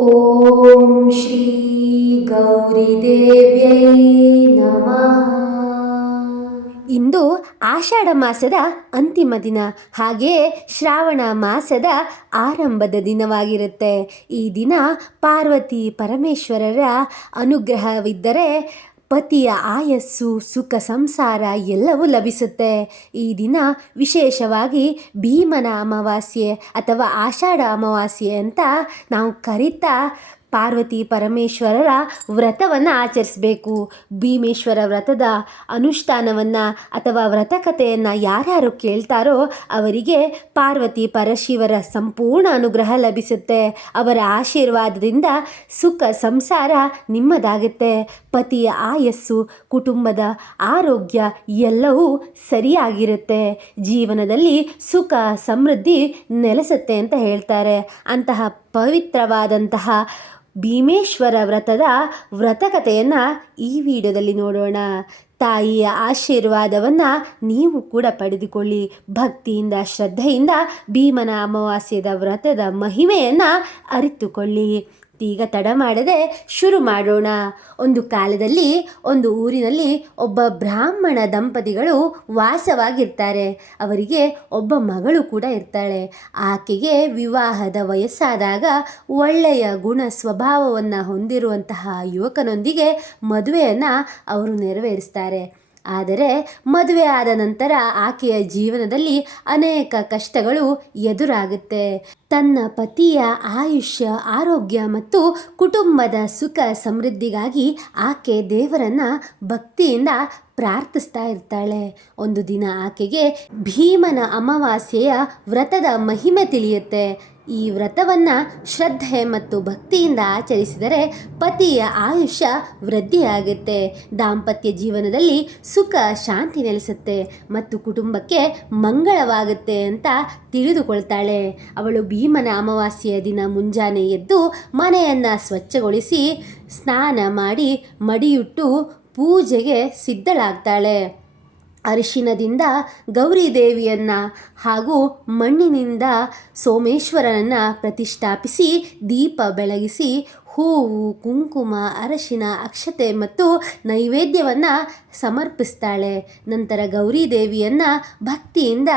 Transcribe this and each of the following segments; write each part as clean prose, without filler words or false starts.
ಓಂ ಶ್ರೀ ಗೌರಿದೇವ್ಯೈ ನಮಃ. ಇಂದು ಆಷಾಢ ಮಾಸದ ಅಂತಿಮ ದಿನ, ಹಾಗೆಯೇ ಶ್ರಾವಣ ಮಾಸದ ಆರಂಭದ ದಿನವಾಗಿರುತ್ತೆ. ಈ ದಿನ ಪಾರ್ವತಿ ಪರಮೇಶ್ವರರ ಅನುಗ್ರಹವಿದ್ದರೆ ಪತಿಯ ಆಯಸ್ಸು, ಸುಖ, ಸಂಸಾರ ಎಲ್ಲವೂ ಲಭಿಸುತ್ತೆ. ಈ ದಿನ ವಿಶೇಷವಾಗಿ ಭೀಮನ ಅಮಾವಾಸ್ಯೆ ಅಥವಾ ಆಷಾಢ ಅಮಾವಾಸ್ಯೆ ಅಂತ ನಾವು ಕರೀತಾ ಪಾರ್ವತಿ ಪರಮೇಶ್ವರರ ವ್ರತವನ್ನು ಆಚರಿಸಬೇಕು. ಭೀಮೇಶ್ವರ ವ್ರತದ ಅನುಷ್ಠಾನವನ್ನು ಅಥವಾ ವ್ರತಕಥೆಯನ್ನು ಯಾರ್ಯಾರು ಕೇಳ್ತಾರೋ ಅವರಿಗೆ ಪಾರ್ವತಿ ಪರಶಿವರ ಸಂಪೂರ್ಣ ಅನುಗ್ರಹ ಲಭಿಸುತ್ತೆ. ಅವರ ಆಶೀರ್ವಾದದಿಂದ ಸುಖ ಸಂಸಾರ ನಿಮ್ಮದಾಗುತ್ತೆ. ಪತಿಯ ಆಯಸ್ಸು, ಕುಟುಂಬದ ಆರೋಗ್ಯ ಎಲ್ಲವೂ ಸರಿಯಾಗಿರುತ್ತೆ. ಜೀವನದಲ್ಲಿ ಸುಖ ಸಮೃದ್ಧಿ ನೆಲೆಸುತ್ತೆ ಅಂತ ಹೇಳ್ತಾರೆ. ಅಂತಹ ಪವಿತ್ರವಾದಂತಹ ಭೀಮೇಶ್ವರ ವ್ರತದ ವ್ರತಕಥೆಯನ್ನು ಈ ವಿಡಿಯೋದಲ್ಲಿ ನೋಡೋಣ. ತಾಯಿಯ ಆಶೀರ್ವಾದವನ್ನು ನೀವು ಕೂಡ ಪಡೆದುಕೊಳ್ಳಿ. ಭಕ್ತಿಯಿಂದ, ಶ್ರದ್ಧೆಯಿಂದ ಭೀಮನ ಅಮಾವಾಸ್ಯದ ವ್ರತದ ಮಹಿಮೆಯನ್ನು ಅರಿತುಕೊಳ್ಳಿ. ಈಗ ತಡ ಮಾಡದೆ ಶುರು ಮಾಡೋಣ. ಒಂದು ಕಾಲದಲ್ಲಿ ಒಂದು ಊರಿನಲ್ಲಿ ಒಬ್ಬ ಬ್ರಾಹ್ಮಣ ದಂಪತಿಗಳು ವಾಸವಾಗಿರ್ತಾರೆ. ಅವರಿಗೆ ಒಬ್ಬ ಮಗಳು ಕೂಡ ಇರ್ತಾಳೆ. ಆಕೆಗೆ ವಿವಾಹದ ವಯಸ್ಸಾದಾಗ ಒಳ್ಳೆಯ ಗುಣ ಸ್ವಭಾವವನ್ನು ಹೊಂದಿರುವಂತಹ ಯುವಕನೊಂದಿಗೆ ಮದುವೆಯನ್ನು ಅವರು ನೆರವೇರಿಸ್ತಾರೆ. ಆದರೆ ಮದುವೆ ಆದ ನಂತರ ಆಕೆಯ ಜೀವನದಲ್ಲಿ ಅನೇಕ ಕಷ್ಟಗಳು ಎದುರಾಗುತ್ತೆ. ತನ್ನ ಪತಿಯ ಆಯುಷ್ಯ, ಆರೋಗ್ಯ ಮತ್ತು ಕುಟುಂಬದ ಸುಖ ಸಮೃದ್ಧಿಗಾಗಿ ಆಕೆ ದೇವರನ್ನ ಭಕ್ತಿಯಿಂದ ಪ್ರಾರ್ಥಿಸ್ತಾ ಇರ್ತಾಳೆ. ಒಂದು ದಿನ ಆಕೆಗೆ ಭೀಮನ ಅಮಾವಾಸ್ಯೆಯ ವ್ರತದ ಮಹಿಮೆ ತಿಳಿಯುತ್ತೆ. ಈ ವ್ರತವನ್ನು ಶ್ರದ್ಧೆ ಮತ್ತು ಭಕ್ತಿಯಿಂದ ಆಚರಿಸಿದರೆ ಪತಿಯ ಆಯುಷ್ಯ ವೃದ್ಧಿಯಾಗುತ್ತೆ, ದಾಂಪತ್ಯ ಜೀವನದಲ್ಲಿ ಸುಖ ಶಾಂತಿ ನೆಲೆಸುತ್ತೆ ಮತ್ತು ಕುಟುಂಬಕ್ಕೆ ಮಂಗಳವಾಗುತ್ತೆ ಅಂತ ತಿಳಿದುಕೊಳ್ತಾಳೆ. ಅವಳು ಭೀಮನ ಅಮಾವಾಸ್ಯೆಯ ದಿನ ಮುಂಜಾನೆ ಎದ್ದು ಮನೆಯನ್ನು ಸ್ವಚ್ಛಗೊಳಿಸಿ ಸ್ನಾನ ಮಾಡಿ ಮಡಿಯುಟ್ಟು ಪೂಜೆಗೆ ಸಿದ್ಧಳಾಗ್ತಾಳೆ. ಅರಿಶಿನದಿಂದ ಗೌರಿ ದೇವಿಯನ್ನು ಹಾಗೂ ಮಣ್ಣಿನಿಂದ ಸೋಮೇಶ್ವರನನ್ನು ಪ್ರತಿಷ್ಠಾಪಿಸಿ ದೀಪ ಬೆಳಗಿಸಿ ಹೂವು, ಕುಂಕುಮ, ಅರಶಿನ, ಅಕ್ಷತೆ ಮತ್ತು ನೈವೇದ್ಯವನ್ನು ಸಮರ್ಪಿಸ್ತಾಳೆ. ನಂತರ ಗೌರಿ ದೇವಿಯನ್ನು ಭಕ್ತಿಯಿಂದ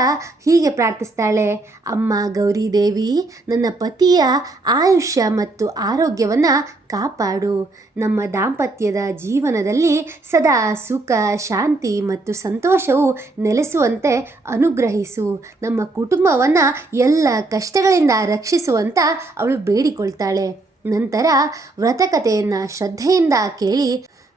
ಹೀಗೆ ಪ್ರಾರ್ಥಿಸ್ತಾಳೆ. ಅಮ್ಮ ಗೌರಿ ದೇವಿ, ನನ್ನ ಪತಿಯ ಆಯುಷ್ಯ ಮತ್ತು ಆರೋಗ್ಯವನ್ನು ಕಾಪಾಡು. ನಮ್ಮ ದಾಂಪತ್ಯದ ಜೀವನದಲ್ಲಿ ಸದಾ ಸುಖ, ಶಾಂತಿ ಮತ್ತು ಸಂತೋಷವು ನೆಲೆಸುವಂತೆ ಅನುಗ್ರಹಿಸು. ನಮ್ಮ ಕುಟುಂಬವನ್ನು ಎಲ್ಲ ಕಷ್ಟಗಳಿಂದ ರಕ್ಷಿಸುವಂತ ಅವಳು ಬೇಡಿಕೊಳ್ತಾಳೆ. ನಂತರ ವ್ರತಕಥೆಯನ್ನು ಶ್ರದ್ಧೆಯಿಂದ ಕೇಳಿ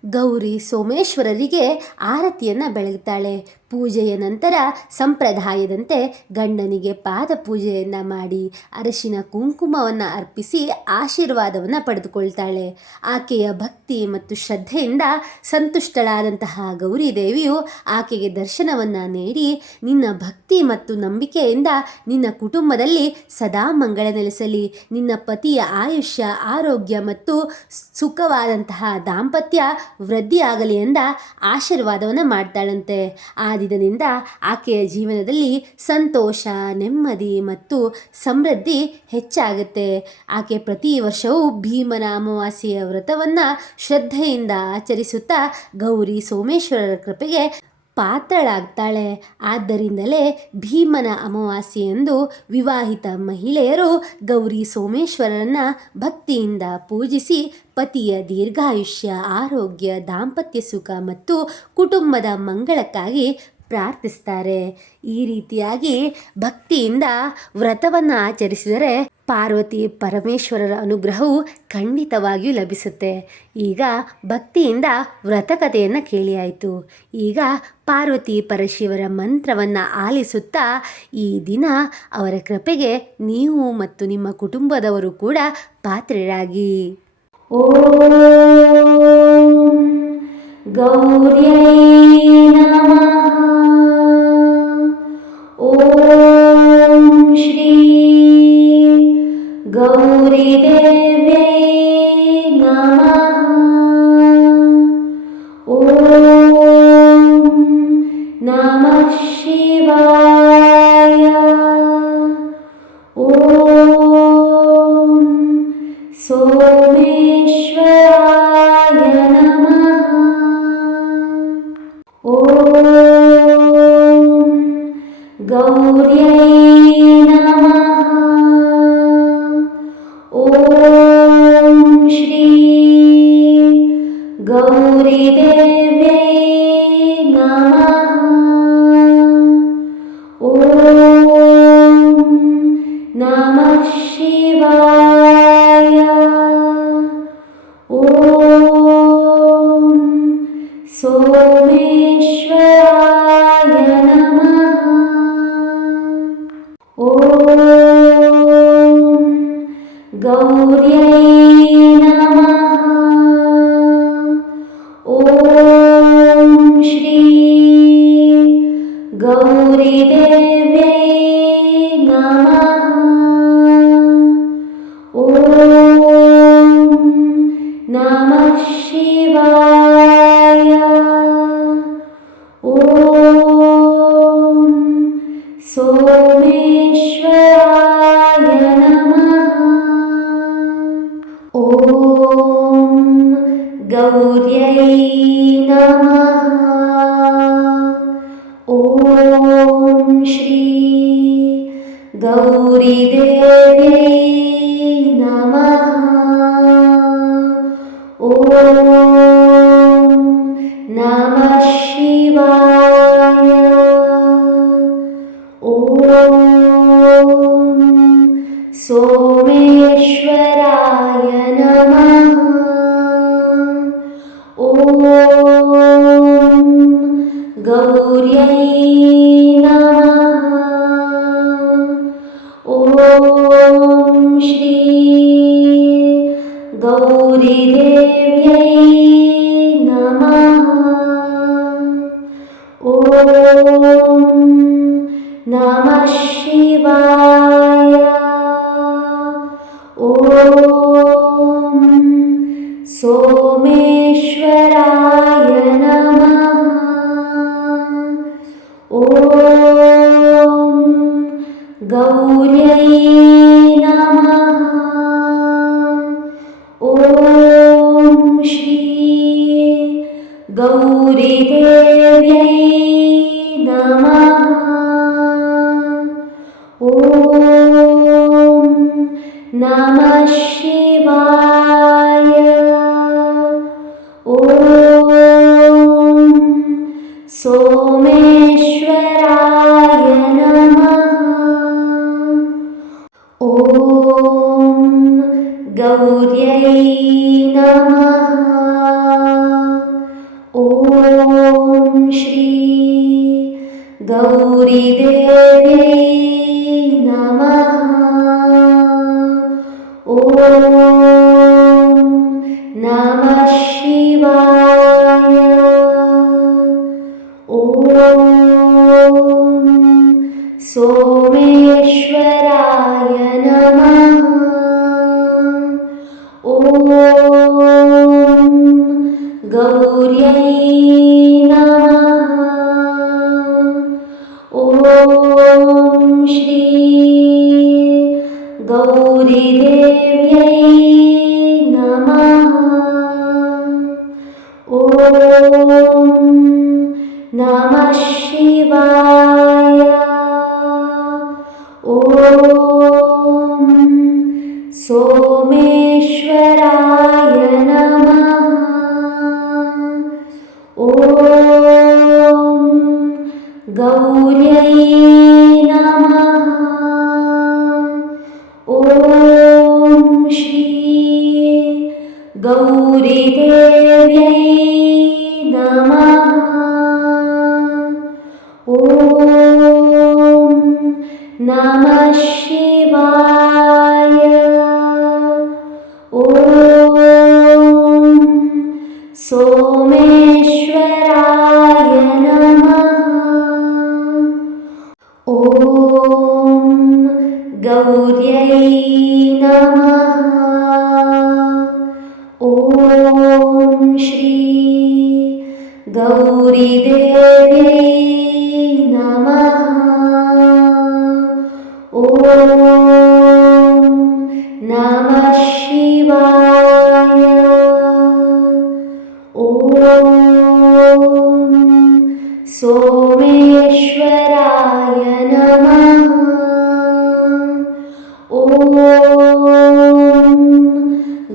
ಗೌರಿ ಸೋಮೇಶ್ವರರಿಗೆ ಆರತಿಯನ್ನು ಬೆಳಗ್ತಾಳೆ. ಪೂಜೆಯ ನಂತರ ಸಂಪ್ರದಾಯದಂತೆ ಗಂಡನಿಗೆ ಪಾದ ಪೂಜೆಯನ್ನು ಮಾಡಿ ಅರಶಿನ ಕುಂಕುಮವನ್ನು ಅರ್ಪಿಸಿ ಆಶೀರ್ವಾದವನ್ನು ಪಡೆದುಕೊಳ್ತಾಳೆ. ಆಕೆಯ ಭಕ್ತಿ ಮತ್ತು ಶ್ರದ್ಧೆಯಿಂದ ಸಂತುಷ್ಟಳಾದಂತಹ ಗೌರಿ ದೇವಿಯು ಆಕೆಗೆ ದರ್ಶನವನ್ನು ನೀಡಿ, ನಿನ್ನ ಭಕ್ತಿ ಮತ್ತು ನಂಬಿಕೆಯಿಂದ ನಿನ್ನ ಕುಟುಂಬದಲ್ಲಿ ಸದಾ ಮಂಗಳ ನೆಲೆಸಲಿ, ನಿನ್ನ ಪತಿಯ ಆಯುಷ್ಯ, ಆರೋಗ್ಯ ಮತ್ತು ಸುಖವಾದಂತಹ ದಾಂಪತ್ಯ ವೃದ್ಧಿಯಾಗಲಿ ಎಂದ ಆಶೀರ್ವಾದವನ್ನು ಮಾಡ್ತಾಳಂತೆ. ಆ ದಿನದಿಂದ ಆಕೆಯ ಜೀವನದಲ್ಲಿ ಸಂತೋಷ, ನೆಮ್ಮದಿ ಮತ್ತು ಸಮೃದ್ಧಿ ಹೆಚ್ಚಾಗುತ್ತೆ. ಆಕೆ ಪ್ರತಿ ವರ್ಷವೂ ಭೀಮನ ಅಮಾವಾಸ್ಯೆಯ ವ್ರತವನ್ನು ಶ್ರದ್ಧೆಯಿಂದ ಆಚರಿಸುತ್ತಾ ಗೌರಿ ಸೋಮೇಶ್ವರರ ಕೃಪೆಗೆ ಪಾತ್ರಳಾಗ್ತಾಳೆ. ಆದ್ದರಿಂದಲೇ ಭೀಮನ ಅಮಾವಾಸ್ಯೆಯಂದು ವಿವಾಹಿತ ಮಹಿಳೆಯರು ಗೌರಿ ಸೋಮೇಶ್ವರರನ್ನ ಭಕ್ತಿಯಿಂದ ಪೂಜಿಸಿ ಪತಿಯ ದೀರ್ಘಾಯುಷ್ಯ, ಆರೋಗ್ಯ, ದಾಂಪತ್ಯ ಸುಖ ಮತ್ತು ಕುಟುಂಬದ ಮಂಗಳಕ್ಕಾಗಿ ಪ್ರಾರ್ಥಿಸ್ತಾರೆ. ಈ ರೀತಿಯಾಗಿ ಭಕ್ತಿಯಿಂದ ವ್ರತವನ್ನು ಆಚರಿಸಿದರೆ ಪಾರ್ವತಿ ಪರಮೇಶ್ವರರ ಅನುಗ್ರಹವು ಖಂಡಿತವಾಗಿಯೂ ಲಭಿಸುತ್ತೆ. ಈಗ ಭಕ್ತಿಯಿಂದ ವ್ರತಕಥೆಯನ್ನು ಕೇಳಿಯಾಯಿತು. ಈಗ ಪಾರ್ವತಿ ಪರಶಿವರ ಮಂತ್ರವನ್ನು ಆಲಿಸುತ್ತಾ ಈ ದಿನ ಅವರ ಕೃಪೆಗೆ ನೀವು ಮತ್ತು ನಿಮ್ಮ ಕುಟುಂಬದವರು ಕೂಡ ಪಾತ್ರರಾಗಿ. ಓಂ ಗೌರ್ಯೈ ನಮಃ. ಓಂ ಶ್ರೀ ಗೌರಿದೇವ್ಯೈ ನಮಃ. ಓಂ ನಮಃ ಶಿವಾಯ. ಓಂ सोमेश्वराय नमः। ॐ गौर्यै नमः। ॐ श्री गौरीदेव्यै नमः। ॐ नमः शिवाय। ॐ सोमेश्वराय नमः। ॐ गौर्यै नमः। ॐ श्री गौरीदेव्यै नमः। ॐ नमः शिवाय। ॐ सोमेश्वराय नमः। ॐ गौर्यै नमः। ॐ श्री गौरीदेव्यै नमः। ॐ नमः शिवाय। ॐ सोमेश्वराय नमः। ॐ गौर्यै नमः। ॐ श्री गौरीदेव्यै नमः। ॐ नमः शिवाय। ॐ सोमेश्वराय नमः। ॐ गौर्यै नमः। ॐ श्री गौरीदेव्यै नमः। ॐ नमः शिवाय। ॐ सोमेश्वराय नमः। ॐ गौर्यै नमः। ॐ श्री गौरीदेव्यै नमः। ॐ नमः शिवाय। ॐ सोमेश्वराय नमः। ॐ गौर्यै नमः। ॐ श्री गौरीदेव्यै नमः। ॐ नमः शिवाय। ॐ सोमेश्वराय नमः। ॐ गौर्यै नमः। ॐ श्री गौरीदेव्यै नमः। ॐ नमः शिवाय। ॐ सोमेश्वराय नमः। ॐ गौर्यै नमः। ॐ श्री गौरीदेव्यै नमः। ॐ नमः शिवाय।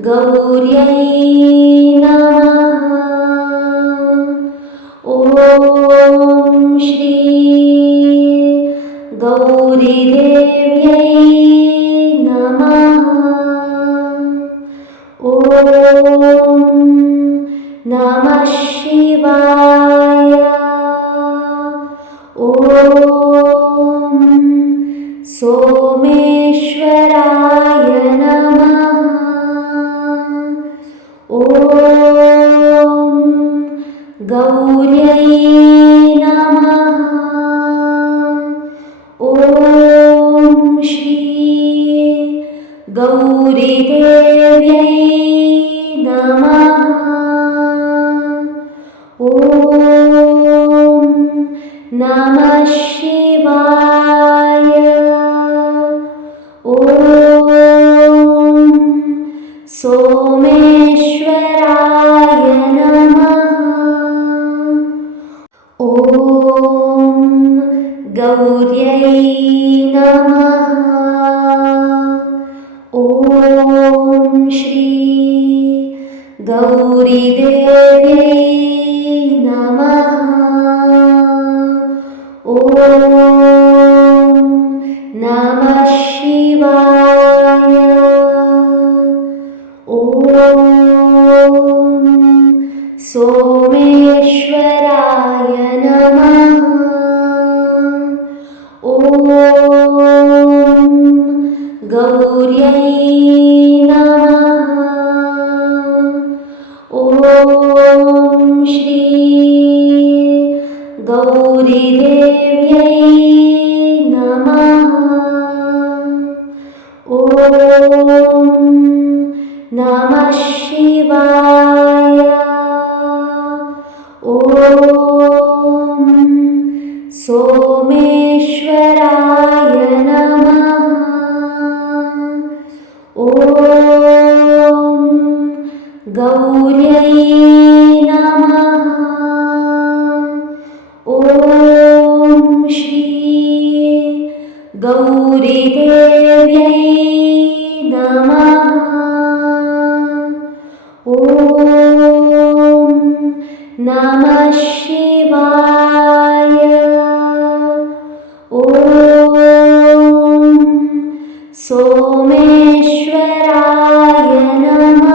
गौर्यै नमः। ॐ श्री गौरीदेव्यै नमः। ॐ नमः शिवाय। ॐ सोमेश्वराय नमः। ॐ गौर्यै नमः। ॐ श्री गौरीदेव्यै नमः। ॐ नमः शिवाय। ॐ सोमेश्वराय नमः। ॐ गौर्यै नमः। ॐ श्री गौरीदेव्यै नमः। ॐ नमः शिवाय। ॐ सोमेश्वराय नमः। ॐ गौर्यै नमः। ॐ श्री गौरीदेव्यै नमः। ॐ नमः शिवाय। ॐ सोमेश्वराय नमः। ॐ गौर्यै नमः। ॐ श्री गौरीदेव्यै नमः। ॐ नमः शिवाय। ॐ सोमेश्वराय नमः।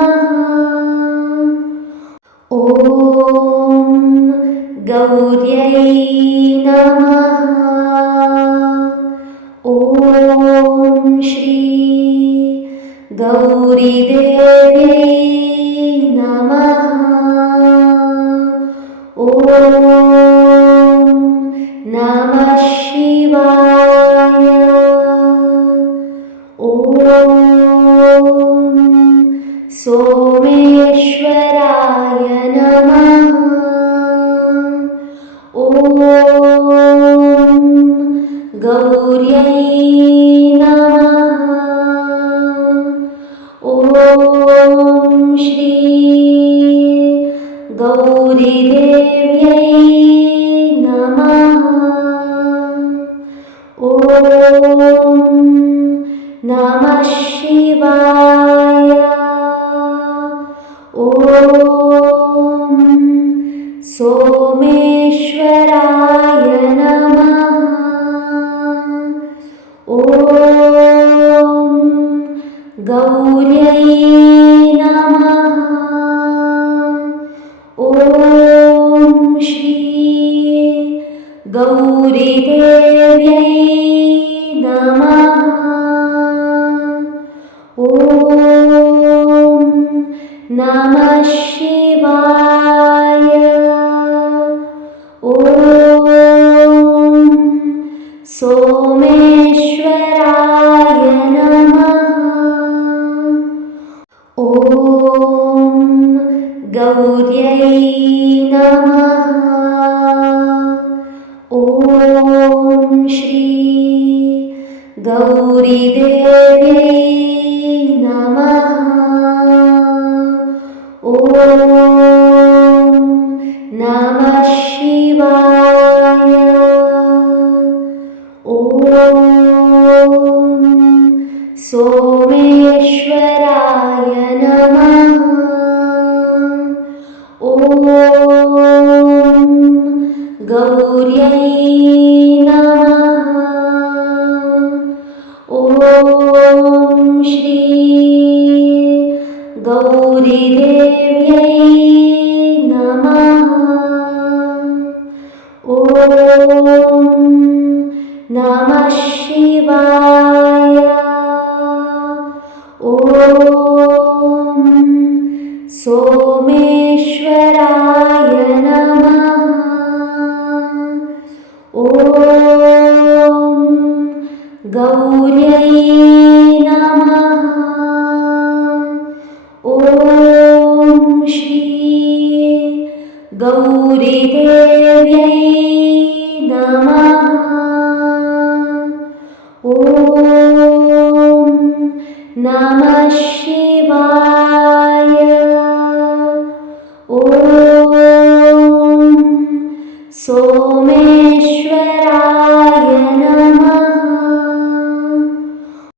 ॐ गौर्यै नमः। ॐ श्री गौरीदेव्यै नमः। ॐ नमः शिवाय। ॐ सोमेश्वराय नमः। ॐ गौर्यै नमः। ॐ श्री गौरीदेव्यै नमः। ॐ नमः शिवाय। ॐ सोमेश्वराय नमः। ॐ गौर्यै नमः। ॐ श्री गौरीदेव्यै नमः। ॐ नमः शिवाय। ॐ सोमेश्वराय नमः। ॐ गौर्यै नमः। ॐ श्री गौरीदेव्यै नमः। ॐ नमः शिवाय। ॐ सोमेश्वराय नमः। गौरीदेव्यै नमः। ॐ नमः शिवाय। ॐ सोमेश्वराय नमः। ॐ गौर्यै नमः। ॐ श्री गौरीदेव्यै नमः। ॐ नमः शिवाय। ॐ